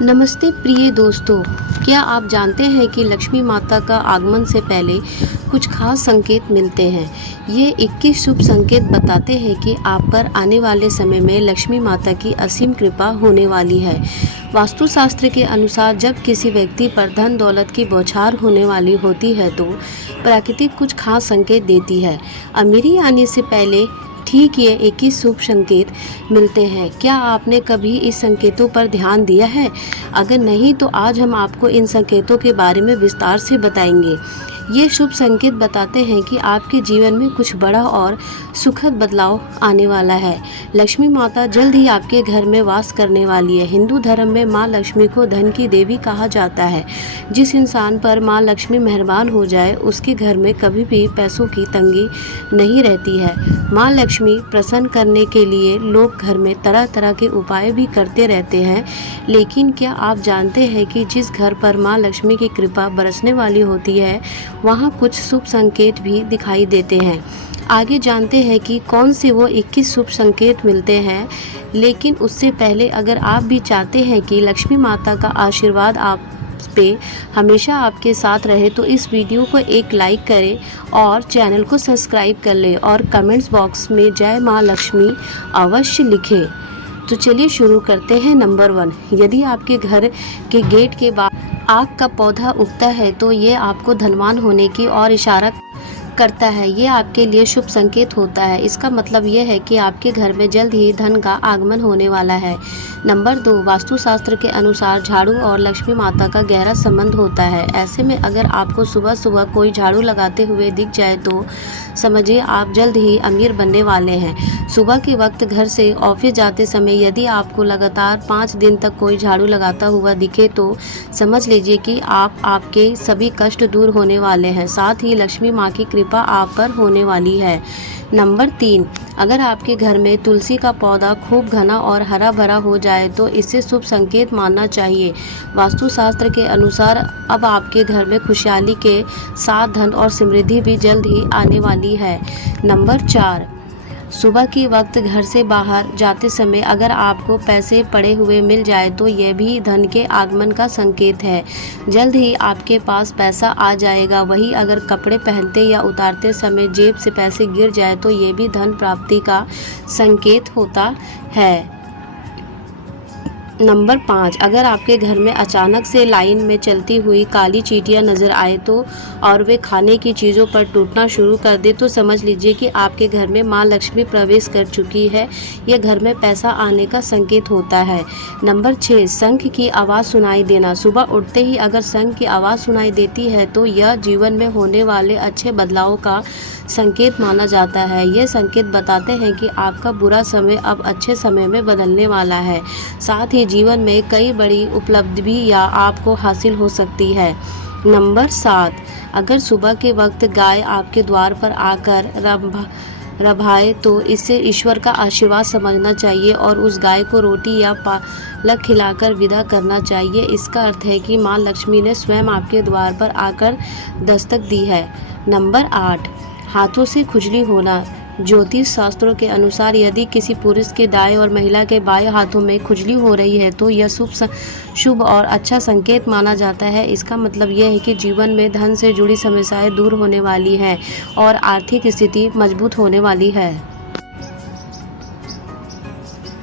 नमस्ते प्रिय दोस्तों, क्या आप जानते हैं कि लक्ष्मी माता का आगमन से पहले कुछ खास संकेत मिलते हैं। ये 21 शुभ संकेत बताते हैं कि आप पर आने वाले समय में लक्ष्मी माता की असीम कृपा होने वाली है। वास्तुशास्त्र के अनुसार जब किसी व्यक्ति पर धन दौलत की बौछार होने वाली होती है तो प्रकृति कुछ खास संकेत देती है। अमीरी आने से पहले ठीक ये 21 शुभ संकेत मिलते हैं। क्या आपने कभी इस संकेतों पर ध्यान दिया है? अगर नहीं तो आज हम आपको इन संकेतों के बारे में विस्तार से बताएंगे। ये शुभ संकेत बताते हैं कि आपके जीवन में कुछ बड़ा और सुखद बदलाव आने वाला है। लक्ष्मी माता जल्द ही आपके घर में वास करने वाली है। हिंदू धर्म में माँ लक्ष्मी को धन की देवी कहा जाता है। जिस इंसान पर माँ लक्ष्मी मेहरबान हो जाए उसके घर में कभी भी पैसों की तंगी नहीं रहती है। माँ लक्ष्मी प्रसन्न करने के लिए लोग घर में तरह तरह के उपाय भी करते रहते हैं, लेकिन क्या आप जानते हैं कि जिस घर पर माँ लक्ष्मी की कृपा बरसने वाली होती है वहाँ कुछ शुभ संकेत भी दिखाई देते हैं। आगे जानते हैं कि कौन से वो 21 शुभ संकेत मिलते हैं, लेकिन उससे पहले अगर आप भी चाहते हैं कि लक्ष्मी माता का आशीर्वाद आप पे हमेशा आपके साथ रहे तो इस वीडियो को एक लाइक करें और चैनल को सब्सक्राइब कर लें और कमेंट्स बॉक्स में जय माँ लक्ष्मी अवश्य लिखें। तो चलिए शुरू करते हैं। नंबर 1, यदि आपके घर के गेट के बाहर आग का पौधा उगता है तो ये आपको धनवान होने की ओर इशारा करता है। ये आपके लिए शुभ संकेत होता है। इसका मतलब यह है कि आपके घर में जल्द ही धन का आगमन होने वाला है। नंबर 2, वास्तुशास्त्र के अनुसार झाड़ू और लक्ष्मी माता का गहरा संबंध होता है। ऐसे में अगर आपको सुबह सुबह कोई झाड़ू लगाते हुए दिख जाए तो समझिए आप जल्द ही अमीर बनने वाले हैं। सुबह के वक्त घर से ऑफिस जाते समय यदि आपको लगातार 5 दिन तक कोई झाड़ू लगाता हुआ दिखे तो समझ लीजिए कि आपके सभी कष्ट दूर होने वाले हैं। साथ ही लक्ष्मी माँ की कृपा आप पर होने वाली है। नंबर 3, अगर आपके घर में तुलसी का पौधा खूब घना और हरा भरा हो जाए तो इसे शुभ संकेत मानना चाहिए। वास्तुशास्त्र के अनुसार अब आपके घर में खुशहाली के साथ धन और समृद्धि भी जल्द ही आने वाली है। नंबर 4, सुबह के वक्त घर से बाहर जाते समय अगर आपको पैसे पड़े हुए मिल जाए तो यह भी धन के आगमन का संकेत है। जल्द ही आपके पास पैसा आ जाएगा। वहीं अगर कपड़े पहनते या उतारते समय जेब से पैसे गिर जाए तो यह भी धन प्राप्ति का संकेत होता है। नंबर 5, अगर आपके घर में अचानक से लाइन में चलती हुई काली चींटियां नज़र आए तो और वे खाने की चीज़ों पर टूटना शुरू कर दे तो समझ लीजिए कि आपके घर में माँ लक्ष्मी प्रवेश कर चुकी है। यह घर में पैसा आने का संकेत होता है। नंबर 6, शंख की आवाज़ सुनाई देना। सुबह उठते ही अगर शंख की आवाज़ सुनाई देती है तो यह जीवन में होने वाले अच्छे बदलाव का संकेत माना जाता है। यह संकेत बताते हैं कि आपका बुरा समय अब अच्छे समय में बदलने वाला है। साथ ही जीवन में कई बड़ी उपलब्धि या आपको हासिल हो सकती है। नंबर 7, अगर सुबह के वक्त गाय आपके द्वार पर आकर रभाए तो इसे ईश्वर का आशीर्वाद समझना चाहिए और उस गाय को रोटी या पालक खिलाकर विदा करना चाहिए। इसका अर्थ है कि माँ लक्ष्मी ने स्वयं आपके द्वार पर आकर दस्तक दी है। नंबर 8, हाथों से खुजली होना। ज्योतिष शास्त्रों के अनुसार यदि किसी पुरुष के दाएं और महिला के बाएं हाथों में खुजली हो रही है तो यह शुभ और अच्छा संकेत माना जाता है। इसका मतलब यह है कि जीवन में धन से जुड़ी समस्याएं दूर होने वाली हैं और आर्थिक स्थिति मजबूत होने वाली है।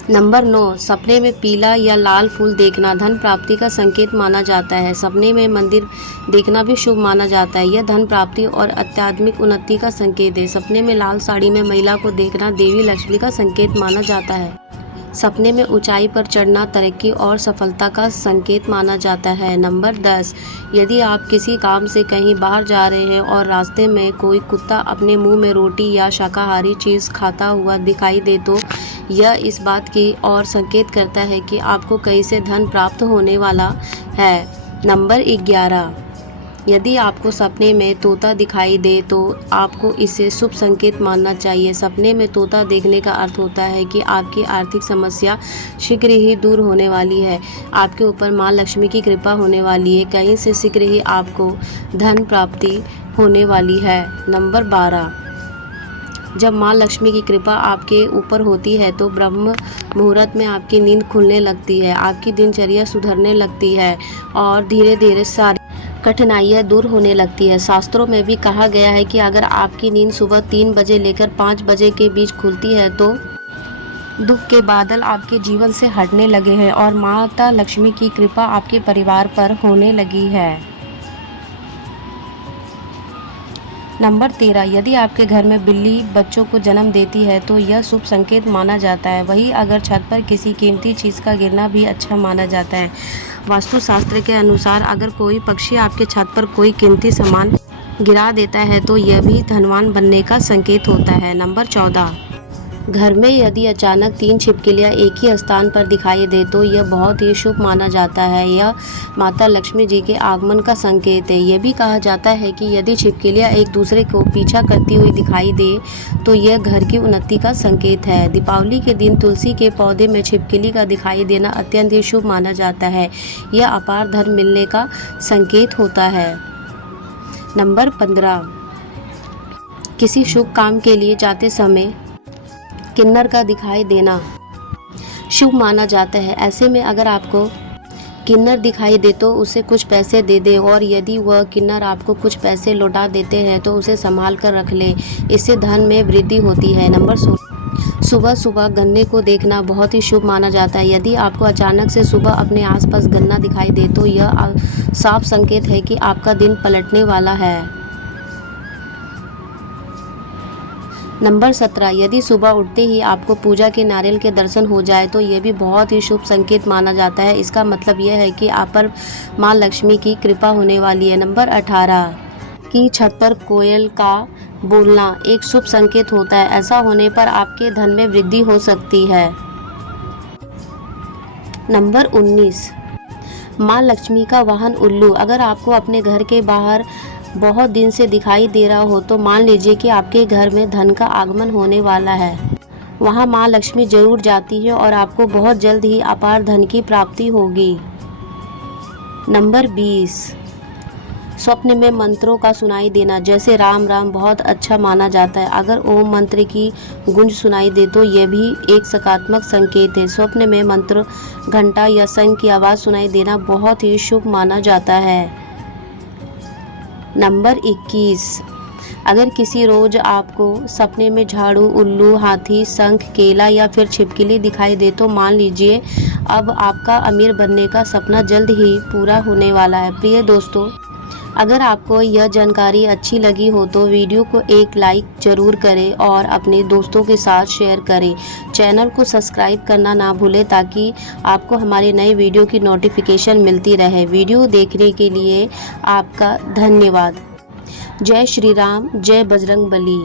नंबर 9, सपने में पीला या लाल फूल देखना धन प्राप्ति का संकेत माना जाता है। सपने में मंदिर देखना भी शुभ माना जाता है। यह धन प्राप्ति और आध्यात्मिक उन्नति का संकेत है। सपने में लाल साड़ी में महिला को देखना देवी लक्ष्मी का संकेत माना जाता है। सपने में ऊंचाई पर चढ़ना तरक्की और सफलता का संकेत माना जाता है। नंबर 10, यदि आप किसी काम से कहीं बाहर जा रहे हैं और रास्ते में कोई कुत्ता अपने मुंह में रोटी या शाकाहारी चीज़ खाता हुआ दिखाई दे तो यह इस बात की ओर संकेत करता है कि आपको कहीं से धन प्राप्त होने वाला है। नंबर 11, यदि आपको सपने में तोता दिखाई दे तो आपको इसे शुभ संकेत मानना चाहिए। सपने में तोता देखने का अर्थ होता है कि आपकी आर्थिक समस्या शीघ्र ही दूर होने वाली है। आपके ऊपर माँ लक्ष्मी की कृपा होने वाली है। कहीं से शीघ्र ही आपको धन प्राप्ति होने वाली है। नंबर 12, जब माँ लक्ष्मी की कृपा आपके ऊपर होती है तो ब्रह्म मुहूर्त में आपकी नींद खुलने लगती है, आपकी दिनचर्या सुधरने लगती है और धीरे धीरे सारी कठिनाइयाँ दूर होने लगती है। शास्त्रों में भी कहा गया है कि अगर आपकी नींद सुबह 3 बजे लेकर 5 बजे के बीच खुलती है तो दुख के बादल आपके जीवन से हटने लगे हैं और माता लक्ष्मी की कृपा आपके परिवार पर होने लगी है। नंबर 13, यदि आपके घर में बिल्ली बच्चों को जन्म देती है तो यह शुभ संकेत माना जाता है। वहीं अगर छत पर किसी कीमती चीज़ का गिरना भी अच्छा माना जाता है। वास्तुशास्त्र के अनुसार अगर कोई पक्षी आपके छत पर कोई कीमती सामान गिरा देता है तो यह भी धनवान बनने का संकेत होता है। नंबर 14, घर में यदि अचानक 3 छिपकलियाँ एक ही स्थान पर दिखाई दे तो यह बहुत ही शुभ माना जाता है। यह माता लक्ष्मी जी के आगमन का संकेत है। यह भी कहा जाता है कि यदि छिपकलियाँ एक दूसरे को पीछा करती हुई दिखाई दे तो यह घर की उन्नति का संकेत है। दीपावली के दिन तुलसी के पौधे में छिपकली का दिखाई देना अत्यंत ही शुभ माना जाता है। यह अपार धन मिलने का संकेत होता है। नंबर 15, किसी शुभ काम के लिए जाते समय किन्नर का दिखाई देना शुभ माना जाता है। ऐसे में अगर आपको किन्नर दिखाई दे तो उसे कुछ पैसे दे दे और यदि वह किन्नर आपको कुछ पैसे लौटा देते हैं तो उसे संभाल कर रख ले, इससे धन में वृद्धि होती है। नंबर 16, सुबह सुबह गन्ने को देखना बहुत ही शुभ माना जाता है। यदि आपको अचानक से सुबह अपने आसपास गन्ना दिखाई दे तो यह साफ संकेत है कि आपका दिन पलटने वाला है। नंबर 17, यदि सुबह उठते ही आपको पूजा के नारियल के दर्शन हो जाए तो यह भी बहुत ही शुभ संकेत माना जाता है। इसका मतलब यह है कि आप पर माँ लक्ष्मी की कृपा होने वाली है। नंबर 18, की छत पर कोयल का बोलना एक शुभ संकेत होता है। ऐसा होने पर आपके धन में वृद्धि हो सकती है। नंबर 19, माँ लक्ष्मी का वाहन उल्लू अगर आपको अपने घर के बाहर बहुत दिन से दिखाई दे रहा हो तो मान लीजिए कि आपके घर में धन का आगमन होने वाला है। वहाँ माँ लक्ष्मी जरूर जाती है और आपको बहुत जल्द ही अपार धन की प्राप्ति होगी। नंबर 20, स्वप्न में मंत्रों का सुनाई देना जैसे राम राम बहुत अच्छा माना जाता है। अगर ओम मंत्र की गूंज सुनाई दे तो यह भी एक सकारात्मक संकेत है। स्वप्न में मंत्र, घंटा या शंख की आवाज़ सुनाई देना बहुत ही शुभ माना जाता है। नंबर 21, अगर किसी रोज आपको सपने में झाड़ू, उल्लू, हाथी, शंख, केला या फिर छिपकली दिखाई दे तो मान लीजिए अब आपका अमीर बनने का सपना जल्द ही पूरा होने वाला है। प्रिय दोस्तों, अगर आपको यह जानकारी अच्छी लगी हो तो वीडियो को एक लाइक ज़रूर करें और अपने दोस्तों के साथ शेयर करें। चैनल को सब्सक्राइब करना ना भूलें ताकि आपको हमारे नए वीडियो की नोटिफिकेशन मिलती रहे। वीडियो देखने के लिए आपका धन्यवाद। जय श्री राम, जय बजरंग बली।